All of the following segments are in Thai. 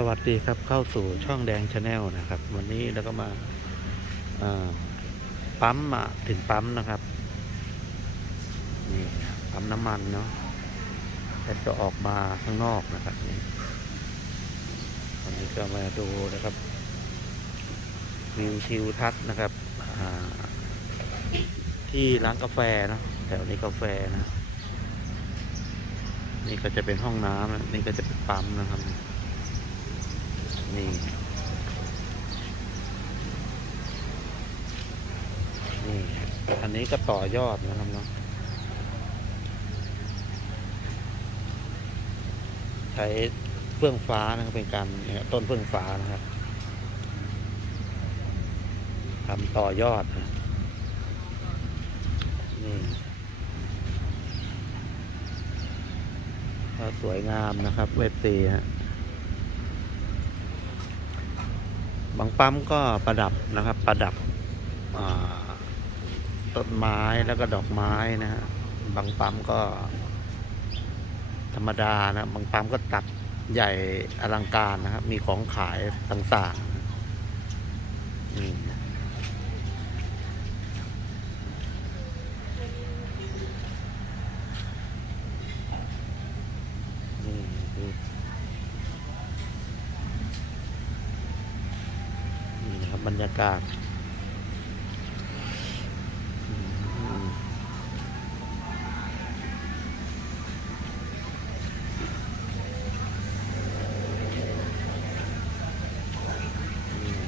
สวัสดีครับเข้าสู่ช่องแดงชาแนลนะครับ วันนี้เราก็มาปั๊มมาถึงปั๊มนะครับนี่ปั๊มน้ำมันเนาะแต่จะออกมาข้างนอกนะครับนี่วันนี้ก็มาดูนะครับวิวทิวทัศน์นะครับที่ร้านกาแฟเนาะแถวนี้กาแฟนะ นี่ก็จะเป็นห้องน้ำนี่ก็จะเป็นปั๊มนะครับ นี่นี่อันนี้ก็ต่อยอดนะครับเนาะใช้เฟื่องฟ้านะครับเป็นการต้นเฟื่องฟ้านะครับทำต่อยอดนะนี่ก็สวยงามนะครับเวทีฮะ บางปั๊มก็ประดับนะครับ ประดับต้นไม้แล้วก็ดอกไม้นะฮะบางปั๊มก็ ธรรมดานะบางปั๊มก็ตัดใหญ่อลังการนะครับ มีของขายต่างๆนี่นี่ดู นี่นะครั บรรยากาศ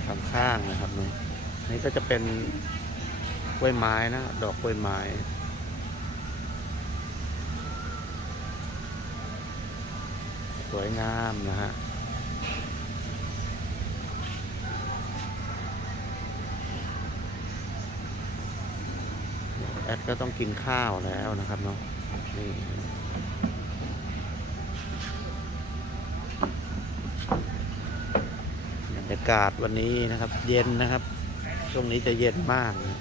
ข้างข้างๆนะครับนี่นี่ก็จะเป็นกล้วยไม้นะ ดอกกล้วยไม้สวยงามนะฮะ แอดก็ต้องกินข้าวแล้วนะครับเนาะนี่บรรยากาศวันนี้นะครับ เย็นนะครับ ช่วงนี้จะเย็นมากนะ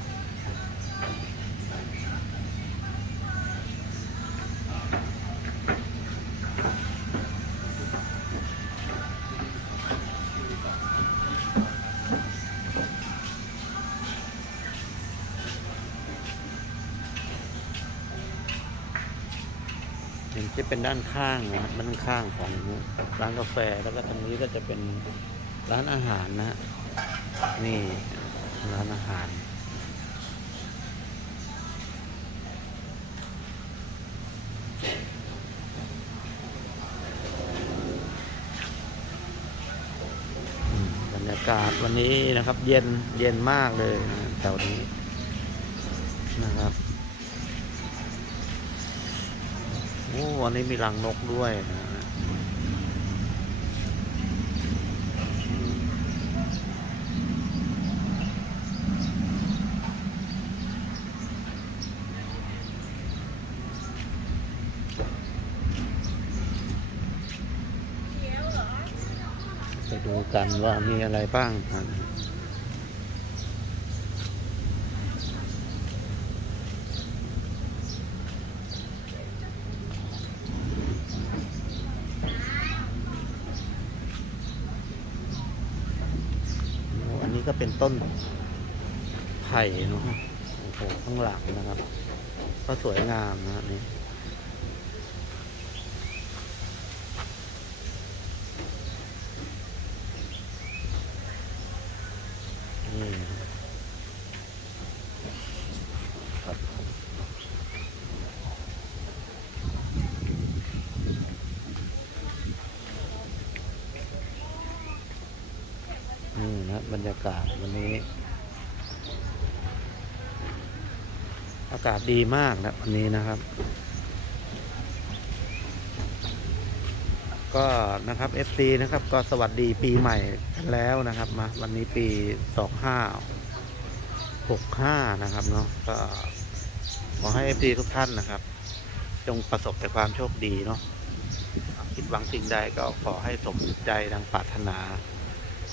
เป็นด้านข้างนะครับด้านข้างของร้านกาแฟแล้วก็ตรงนี้ก็จะเป็นร้านอาหารนะนี่ร้านอาหารบรรยากาศวันนี้นะครับ เย็นเย็นมากเลยนะแถวนี้นะครับ โอ้วันนี้มีรังนกด้วยนะฮะไปดูกันว่ามีอะไรบ้างนะ โอ้อันนี้ ก็เป็นต้นไผ่เนาะโอ้โหข้างหลังนะครับ ก็สวยงามนะฮะนี่นี่ครับนี่นะบ รรยากาศวันนี้ อากาศดีมากนะวันนี้นะครับ ก็นะครับ FC นะครับ ก็สวัสดีปีใหม่กันแล้วนะครับมาวันนี้ปี2565นะครับเนาะก็ขอให้ FC ทุกท่านนะครับ จงประสบแต่ความโชคดีเนาะคิดหวังสิ่งใดก็ขอให้สมใจดังปรารถนา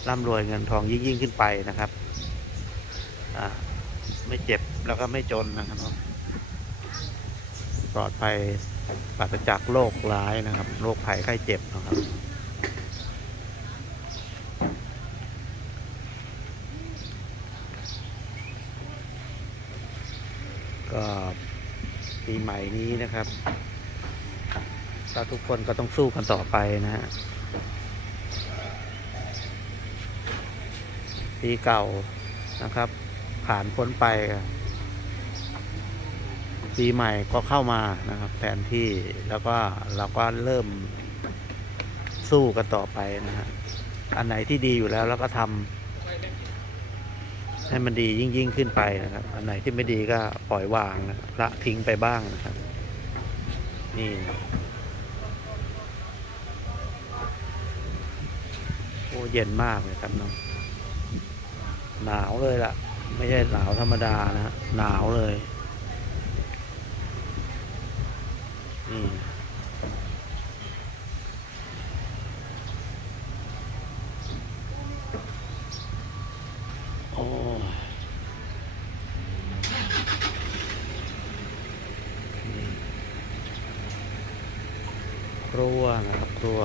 ร่ำรวยเงินทองยิ่งยิ่งขึ้นไปนะครับไม่เจ็บแล้วก็ไม่จนนะครับ ปลอดภัยปราศจากโรคร้ายนะครับโรคภัยไข้เจ็บนะครับก็ปีใหม่นี้นะครับถ้าทุกคนก็ต้องสู้กันต่อไปนะฮะ ปีเก่านะครับ ผ่านพ้นไป ปีใหม่ก็เข้ามานะครับ แทนที่แล้วก็เราก็เริ่มสู้กันต่อไปนะฮะอันไหนที่ดีอยู่แล้วเราก็ทำให้มันดียิ่งยิ่งขึ้นไปนะครับ อันไหนที่ไม่ดีก็ปล่อยวางนะละทิ้งไปบ้างนะครับ นี่โอ้เย็นมากเลยครับน้อง หนาวเลยล่ะ ไม่ใช่หนาวธรรมดานะฮะหนาวเลยนี่โอ้ครัวนะครับครัว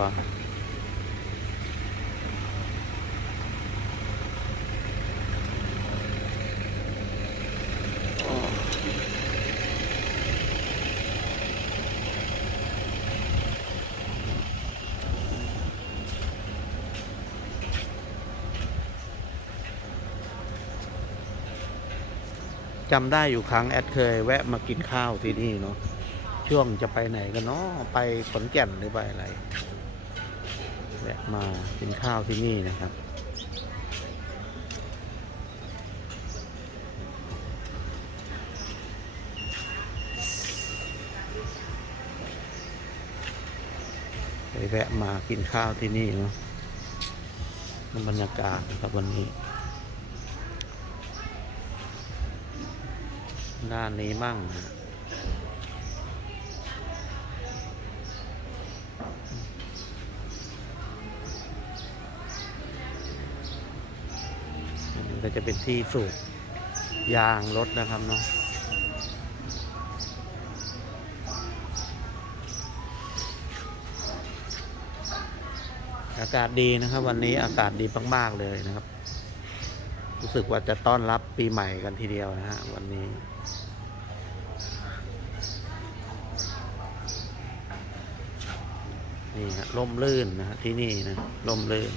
จำได้อยู่ครั้งแอดเคยแวะมากินข้าวที่นี่เนาะช่วงจะไปไหนกันเนาะไปขอนแก่นหรือไปอะไร แวะมากินข้าวที่นี่นะครับไปแวะมากินข้าวที่นี่เนาะบรรยากาศครับวันนี้ ด้านนี้มั่งอันนี้ก็จะเป็นที่สูบยางรถนะครับเนาะอากาศดีนะครับ วันนี้อากาศดีมาก ๆ เลยนะครับ รู้สึกว่าจะต้อนรับปีใหม่กันทีเดียวนะฮะวันนี้ นี่ฮะร่มรื่นนะฮะที่นี่นะร่มรื่น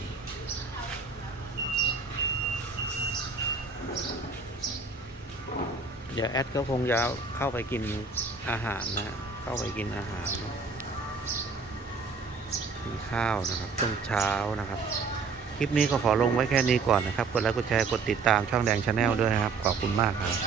เดี๋ยวแอดก็คงจะเข้าไปกินอาหารนะฮะเข้าไปกินอาหารกินข้าวนะครับช่วงเช้านะครับ ลิปนี้ก็ขอลงไว้แค่นี้ก่อนนะครับ กดไลค์กดแชร์กดติดตามช่องแดงชาแนลด้วยนะครับ ขอบคุณมากครับ